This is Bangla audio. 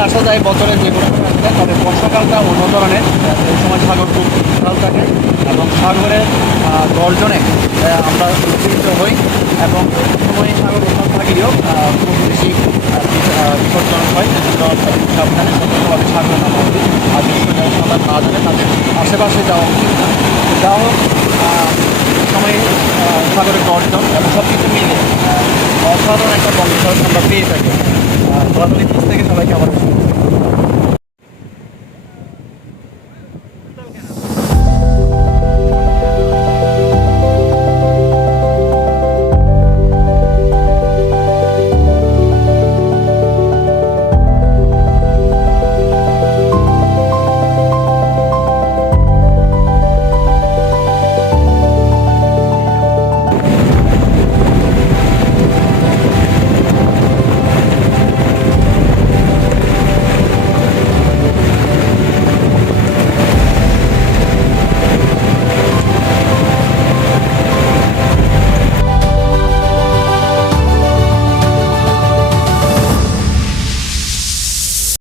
আসা যায় বছরে যে কোনো আসলে তবে বর্ষাকালটা অন্য ধরনের এই সময় সাগর খুব উত্তাল থাকে এবং সাগরের আহ, গর্জনে আমরা উত্তেজিত হই এবং সময় সাগর উত্তাল থাকলেও খুব বেশি বিপজ্জনক হয়। সেজন্য সাবধানে সতর্কভাবে সাগরে নামা উচিত আর বিশেষ যারা সাঁতার না জানে তাদের আশেপাশে যাওয়া উচিত যা আহ, সময় সাগরের গর্জন এবং সব কিছু অসাধারণ একটা বংশ আমরা পেয়ে থাকি। ধরাতলি থেকে সবাইকে আবার